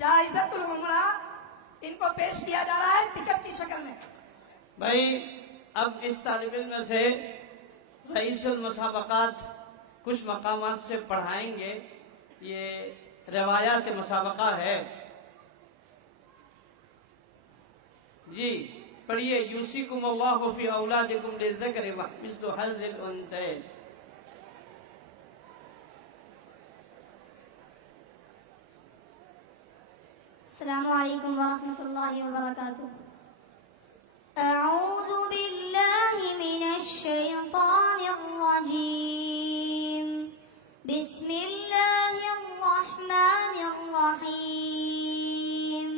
जायज़तुल उम्रा इनको पेश किया जा रहा है टिकट की शक्ल में। भाई अब इस तालिब इल्म से रईसुल मुसाबकात कुछ मकामात से पढ़ाएंगे। ये रवायात मुसाबका है जी। पढ़िए, यूसिकुमुल्लाहु फी औलादिकुम लिज़्ज़करि मिस्लु हज़्ज़िल उन्थयैन। अस्सलामु अलैकुम वरहमतुल्लाहि वबरकातुहू। अऊज़ु बिल्लाहि मिनश शैतानिर रजीम। बिस्मिल्लाहिर रहमानिर रहीम।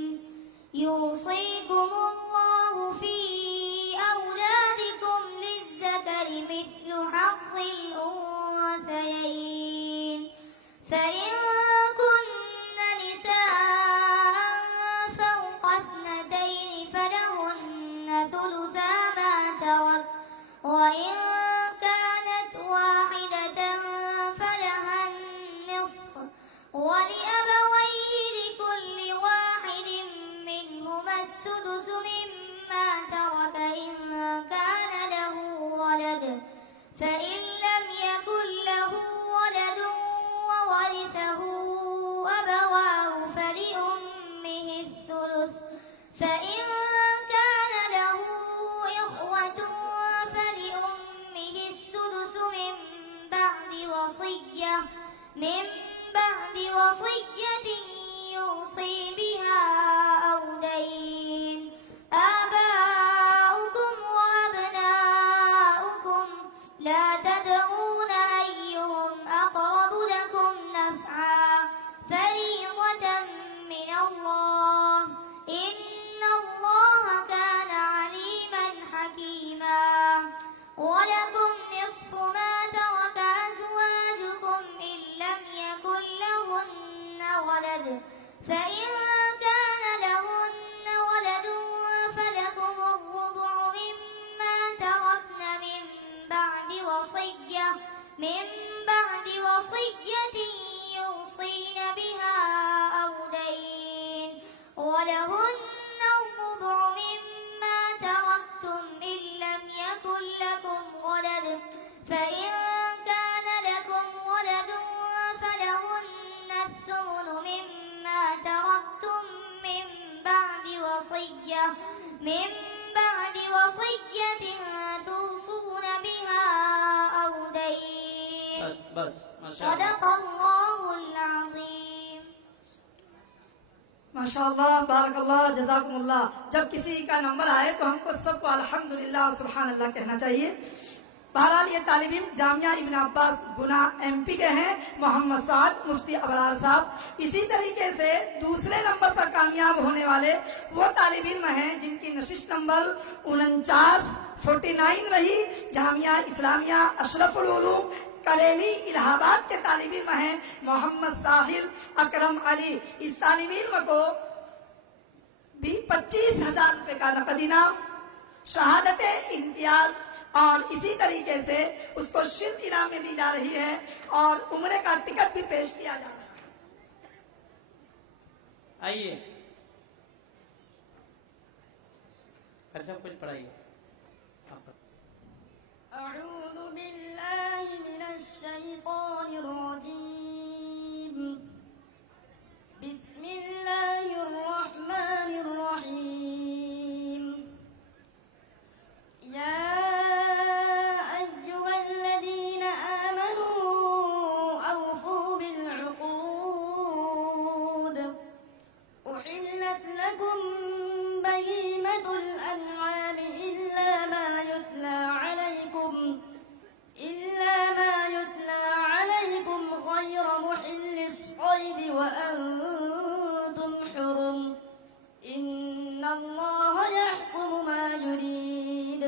यूसिकुमुल्लाहु फी औलादिकुम लिज़्ज़करि मिस्लु हज़्ज़िल उन्थयैन। फ़इन कुन्न निसाअन फ़ौक़ इस्नतैनि फ़लहुन्न ثلثا ما ترك وإن كانت واحدة فلها النصف ولأبويه لكل واحد منهما السدس مما ترك إن كان له ولد فإن لم يكن له ولد وورثه أبواه فلأمه الثلث فإن كان له إخوة فلأمه السدس من بعد وصية يوصي بها أو دين. آباؤكم وأبناؤكم لا تدرون أيهم أقرب لكم نفعا فريضة من الله إن الله كان عليما حكيما. ولكم نصف ما ترك أزواجكم إن لم يكن لهن ولد فإن كان لهن ولد فلكم الربع مما تركن من بعد وصية يوصين بها أو دين. ولهن الربع مما تركتم إن لم يكن لكم ولد فإن كان لكم ولد فلهن الثمن مما تركتم من بعد وصية توصون بها أو دين. बस صدق الله العظيम. माशाअल्लाह, बारकल्लाह, जज़ाकुमुल्लाह। जब किसी का नंबर आए तो हमको सबको अल्हम्दुलिल्लाह और सुब्हानअल्लाह कहना चाहिए। बहरहाल ये तालिब इल्म जामिया इब्न अब्बास गुना MP के हैं, मोहम्मद साद मुफ्ती अबरार साहब। इसी तरीके से दूसरे नंबर पर कामयाब होने वाले वो तालिब इल्म हैं जिनकी नशिश नंबर 49 रही। जामिया इस्लामिया अशरफुल उलूम करेली इलाहाबाद के तालिब इल्म हैं मोहम्मद साहिल अकरम अली। इस तालिब इल्म को भी 25,000 रुपए का नकद इनाम, शहादत इम्तियाज और इसी तरीके से उसको शिल्प इनाम में दी जा रही है और उम्रे का टिकट भी पेश किया जा रहा है। आइए, फिर सब कुछ पढ़ाइए। أعوذ بالله من الشيطان الرجيم. بسم الله الرحمن الرحيم. يا أيها الذين آمنوا أوفوا بالعقود. أحلت لكم بهيمة الأنعام إلا ما يتلى عليكم غير محل الصيد وأنتم حرم إن الله يحكم ما يريد.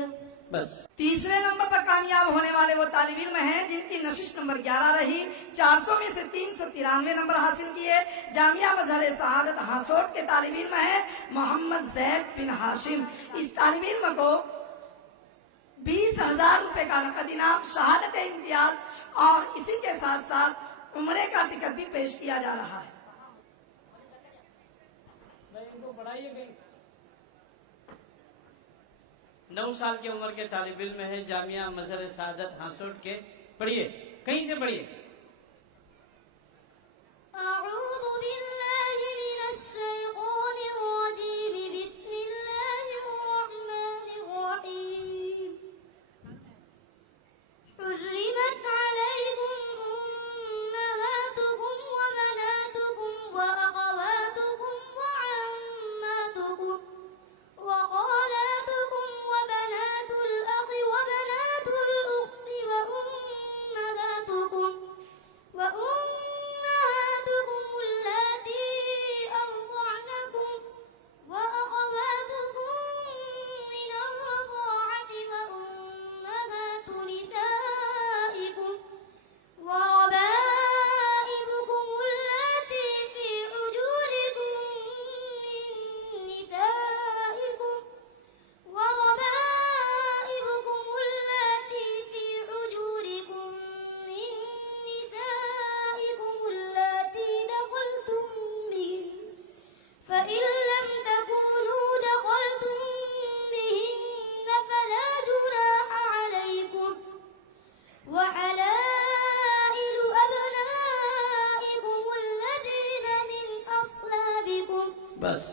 बस तीसरे नंबर पर कामयाब होने वाले वो तालिब इल्म हैं जिनकी नशिश नंबर 11 रही। 400 में से 393 नंबर हासिल किए। जामिया मजहर सआदत हासोट के तालिब इल्म हैं मोहम्मद जैद बिन हाशिम। इस तालिब इल्म को 20,000 रुपए का नकद इनाम, शहादत इम्तियाज और इसी के साथ साथ उम्रे का टिकट भी पेश किया जा रहा है। भाई इनको पढ़ाइए कहीं। 9 साल की उम्र के तालिब इल्म है, जामिया मजहर सादत हासोट के। पढ़िए, कहीं से पढ़िए। أعوذ بالله من الشيطان الرجيم بسم الله الرحمن الرحيم حرمت عليكم أمهاتكم وبناتكم وأخواتكم وعماتكم وخالاتكم وبنات الأخ وبنات الأخت وأمهاتكم اللاتي أرضعنكم وأخواتكم من الرضاعة وأمهات نسائكم وربائبكم اللاتي في حجوركم من نسائكم وربائبكم اللاتي في حجوركم من نسائكم اللاتي دخلتم بهن فإن لم تكونوا دخلتم بهن فلا جناح عليكم وحلائل أبنائكم الذين من أصلابكم बस